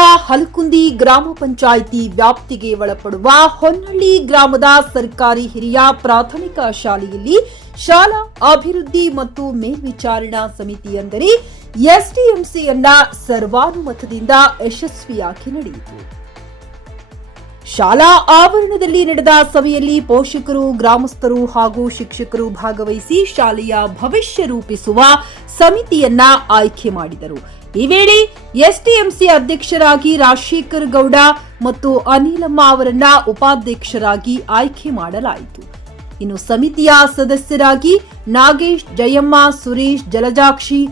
ಹಲಕುಂದಿ ಗ್ರಾಮ ಪಂಚಾಯಿತಿ ವ್ಯಾಪ್ತಿಗೆ ಒಳಪಡುವ ಹೊನ್ನಳ್ಳಿ ಗ್ರಾಮದ ಸರ್ಕಾರಿ ಹಿರಿಯ ಪ್ರಾಥಮಿಕ ಶಾಲೆಯಲ್ಲಿ ಶಾಲಾ ಅಭಿವೃದ್ಧಿ ಮತ್ತು ಮೇಲ್ವಿಚಾರಣಾ ಸಮಿತಿ ಅಂದರೆ ಎಸ್ಡಿಎಂಸಿಯನ್ನ ಸರ್ವಾನುಮತದಿಂದ ಯಶಸ್ವಿಯಾಗಿ ನಡೆಯಿತು. ಶಾಲಾ ಆವರಣದಲ್ಲಿ ನಡೆದ ಸಭೆಯಲ್ಲಿ ಪೋಷಕರು, ಗ್ರಾಮಸ್ಥರು ಹಾಗೂ ಶಿಕ್ಷಕರು ಭಾಗವಹಿಸಿ ಶಾಲೆಯ ಭವಿಷ್ಯ ರೂಪಿಸುವ ಸಮಿತಿಯನ್ನ ಆಯ್ಕೆ ಮಾಡಿದರು. ಈ ವೇಳೆ ಎಸ್ಟಿಎಂಸಿ ಅಧ್ಯಕ್ಷರಾಗಿ ರಾಜಶೇಖರ್ ಗೌಡ ಮತ್ತು ಅನಿಲಮ್ಮ ಅವರನ್ನ ಉಪಾಧ್ಯಕ್ಷರಾಗಿ ಆಯ್ಕೆ ಮಾಡಲಾಯಿತು. ಇನ್ನು ಸಮಿತಿಯ ಸದಸ್ಯರಾಗಿ ನಾಗೇಶ್, ಜಯಮ್ಮ, ಸುರೇಶ್, ಜಲಜಾಕ್ಷಿ,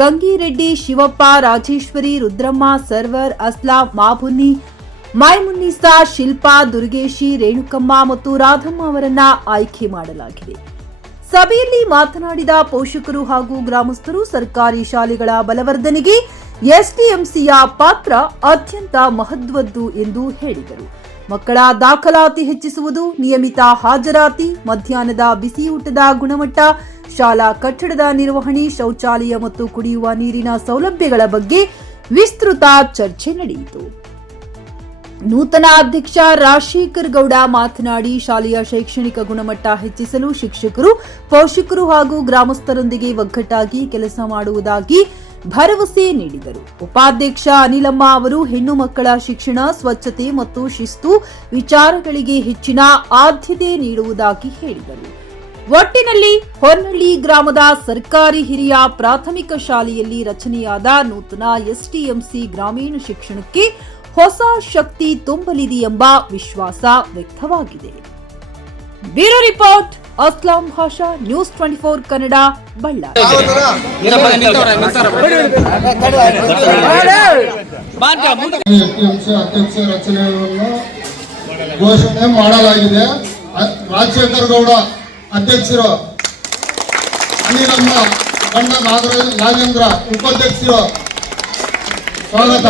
ಗಂಗಿರೆಡ್ಡಿ, ಶಿವಪ್ಪ, ರಾಜೇಶ್ವರಿ, ರುದ್ರಮ್ಮ, ಸರ್ವರ್, ಅಸ್ಲಾಂ, ಮಾಬುನ್ನಿ ಮೈಮುನ್ನಿಸಾ ಶಿಲ್ಪಾ, ದುರ್ಗೇಶಿ, ರೇಣುಕಮ್ಮ ಮತ್ತು ರಾಧಮ್ಮ ಅವರನ್ನ ಆಯ್ಕೆ ಮಾಡಲಾಗಿದೆ. ಸಭೆಯಲ್ಲಿ ಮಾತನಾಡಿದ ಪೋಷಕರು ಹಾಗೂ ಗ್ರಾಮಸ್ಥರು ಸರ್ಕಾರಿ ಶಾಲೆಗಳ ಬಲವರ್ಧನೆಗೆ ಎಸ್ಡಿಎಂಸಿಯ ಪಾತ್ರ ಅತ್ಯಂತ ಮಹತ್ವದ್ದು ಎಂದು ಹೇಳಿದರು. ಮಕ್ಕಳ ದಾಖಲಾತಿ ಹೆಚ್ಚಿಸುವುದು, ನಿಯಮಿತ ಹಾಜರಾತಿ, ಮಧ್ಯಾಹ್ನದ ಬಿಸಿಯೂಟದ ಗುಣಮಟ್ಟ, ಶಾಲಾ ಕಟ್ಟಡದ ನಿರ್ವಹಣೆ, ಶೌಚಾಲಯ ಮತ್ತು ಕುಡಿಯುವ ನೀರಿನ ಸೌಲಭ್ಯಗಳ ಬಗ್ಗೆ ವಿಸ್ತೃತ ಚರ್ಚೆ ನಡೆಯಿತು. ನೂತನ ಅಧ್ಯಕ್ಷ ರಾಜಶೇಖರ್ ಗೌಡ ಮಾತನಾಡಿ ಶಾಲೆಯ ಶೈಕ್ಷಣಿಕ ಗುಣಮಟ್ಟ ಹೆಚ್ಚಿಸಲು ಶಿಕ್ಷಕರು, ಪೋಷಕರು ಹಾಗೂ ಗ್ರಾಮಸ್ಥರೊಂದಿಗೆ ಒಗ್ಗಟ್ಟಾಗಿ ಕೆಲಸ ಮಾಡುವುದಾಗಿ ಭರವಸೆ ನೀಡಿದರು. ಉಪಾಧ್ಯಕ್ಷ ಅನಿಲಮ್ಮ ಅವರು ಹೆಣ್ಣು ಮಕ್ಕಳ ಶಿಕ್ಷಣ, ಸ್ವಚ್ಛತೆ ಮತ್ತು ಶಿಸ್ತು ವಿಚಾರಗಳಿಗೆ ಹೆಚ್ಚಿನ ಆದ್ಯತೆ ನೀಡುವುದಾಗಿ ಹೇಳಿದರು. ಒಟ್ಟಿನಲ್ಲಿ ಹೊನ್ನಳ್ಳಿ ಗ್ರಾಮದ ಸರ್ಕಾರಿ ಹಿರಿಯ ಪ್ರಾಥಮಿಕ ಶಾಲೆಯಲ್ಲಿ ರಚನೆಯಾದ ನೂತನ ಎಸ್ಟಿಎಂಸಿ ಗ್ರಾಮೀಣ ಶಿಕ್ಷಣಕ್ಕೆ ಹೊಸ ಶಕ್ತಿ ತುಂಬಲಿದೆ ಎಂಬ ವಿಶ್ವಾಸ ವ್ಯಕ್ತವಾಗಿದೆ. Bureau report, Aslam Basha, news twenty four Kannada, Ballari. ಘೋಷಣೆ ಮಾಡಲಾಗಿದೆ. ರಾಜಶೇಖರ್ ಗೌಡ ಅಧ್ಯಕ್ಷರು ಅನಿಲಮ್ಮ ಗಂಡ ನಾಗರಾಜ ನಾಗೇಂದ್ರ ಉಪಾಧ್ಯಕ್ಷರು, ಸ್ವಾಗತ.